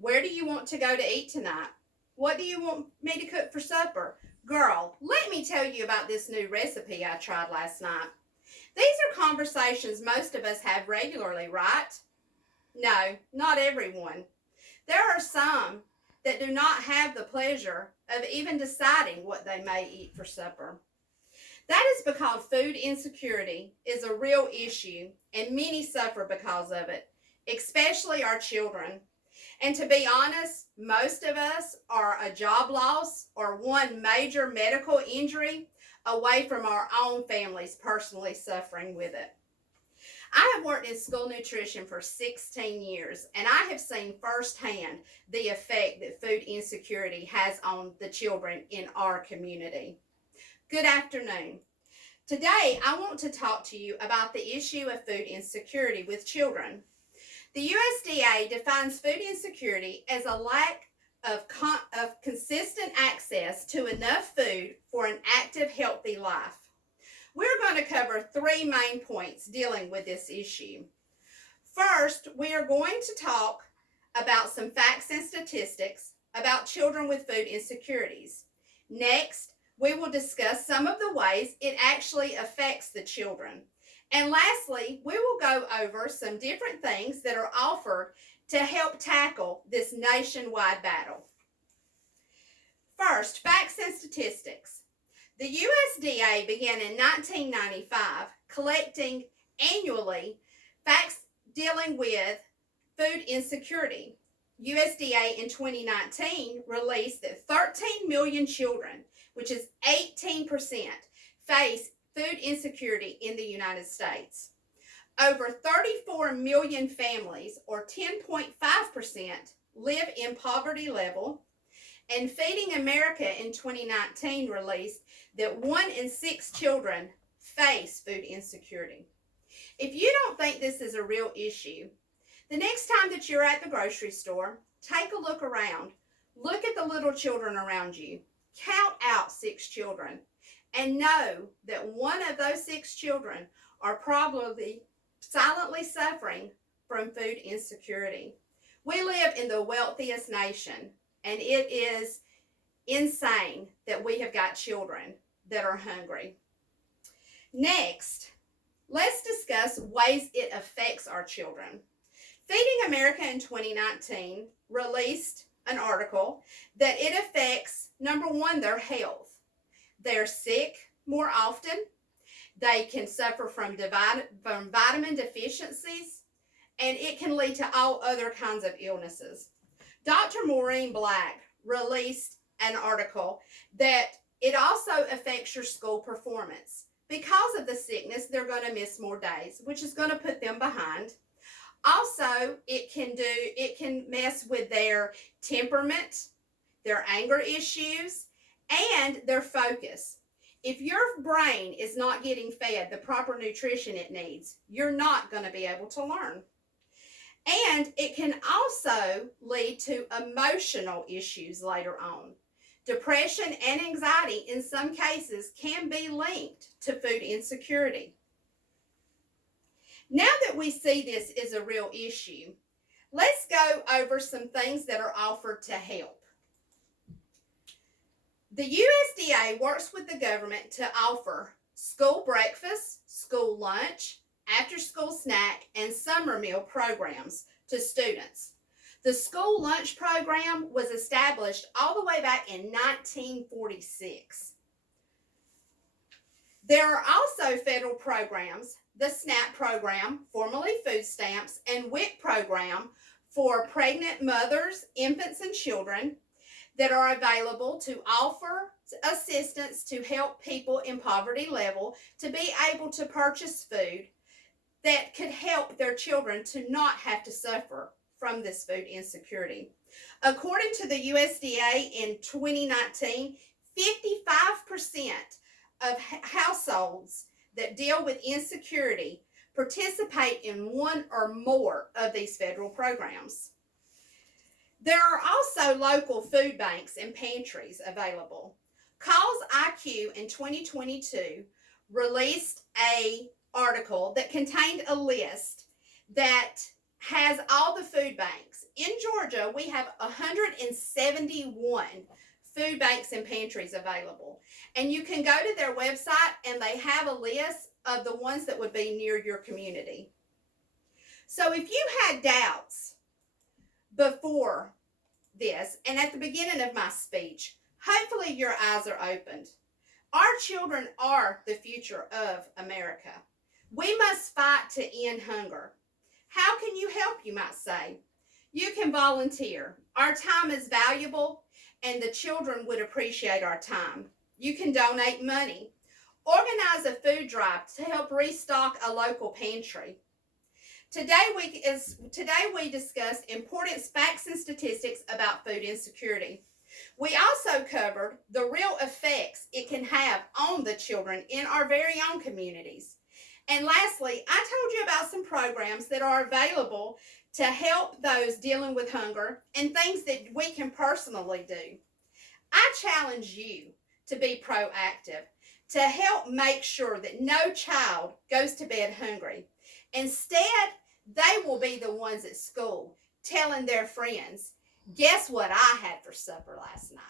Where do you want to go to eat tonight? What do you want me to cook for supper? Girl, let me tell you about this new recipe I tried last night. These are conversations most of us have regularly, right? No, not everyone. There are some that do not have the pleasure of even deciding what they may eat for supper. That is because food insecurity is a real issue and many suffer because of it, especially our children. And to be honest, most of us are a job loss or one major medical injury away from our own families personally suffering with it. I have worked in school nutrition for 16 years, and I have seen firsthand the effect that food insecurity has on the children in our community. Good afternoon. Today, I want to talk to you about the issue of food insecurity with children. The USDA defines food insecurity as a lack of consistent access to enough food for an active, healthy life. We're going to cover three main points dealing with this issue. First, we are going to talk about some facts and statistics about children with food insecurities. Next, we will discuss some of the ways it actually affects the children. And lastly, we will go over some different things that are offered to help tackle this nationwide battle. First, facts and statistics. The USDA began in 1995 collecting annually facts dealing with food insecurity. USDA in 2019 released that 13 million children, which is 18%, face food insecurity in the United States. Over 34 million families, or 10.5%, live in poverty level, and Feeding America in 2019 released that 1 in 6 children face food insecurity. If you don't think this is a real issue, the next time that you're at the grocery store, take a look around. Look at the little children around you. Count out 6 children and know that one of those 6 children are probably silently suffering from food insecurity. We live in the wealthiest nation, and it is insane that we have got children that are hungry. Next, let's discuss ways it affects our children. Feeding America in 2019 released an article that it affects, number one, their health. They're sick more often. They can suffer from vitamin deficiencies, and it can lead to all other kinds of illnesses. Dr. Maureen Black released an article that it also affects your school performance. Because of the sickness, they're going to miss more days, which is going to put them behind. Also, it can mess with their temperament, their anger issues, and their focus. If your brain is not getting fed the proper nutrition it needs, you're not going to be able to learn. And it can also lead to emotional issues later on. Depression and anxiety in some cases can be linked to food insecurity. Now that we see this is a real issue, let's go over some things that are offered to help. The USDA works with the government to offer school breakfast, school lunch, after-school snack, and summer meal programs to students. The school lunch program was established all the way back in 1946. There are also federal programs, the SNAP program, formerly food stamps, and WIC program for pregnant mothers, infants, and children that are available to offer assistance to help people in poverty level to be able to purchase food that could help their children to not have to suffer from this food insecurity. According to the USDA in 2019, 55% of households that deal with insecurity participate in one or more of these federal programs. There are also local food banks and pantries available. Cause IQ in 2022 released an article that contained a list that has all the food banks in Georgia, we have 171 food banks and pantries available. And you can go to their website and they have a list of the ones that would be near your community. So if you had doubts before this and at the beginning of my speech, hopefully your eyes are opened. Our children are the future of America. We must fight to end hunger. How can you help, you might say? You can volunteer. Our time is valuable and the children would appreciate our time. You can donate money. Organize a food drive to help restock a local pantry. Today we discussed important facts and statistics about food insecurity. We also covered the real effects it can have on the children in our very own communities. And lastly, I told you about some programs that are available to help those dealing with hunger and things that we can personally do. I challenge you to be proactive, to help make sure that no child goes to bed hungry. Instead, they will be the ones at school telling their friends, guess what I had for supper last night?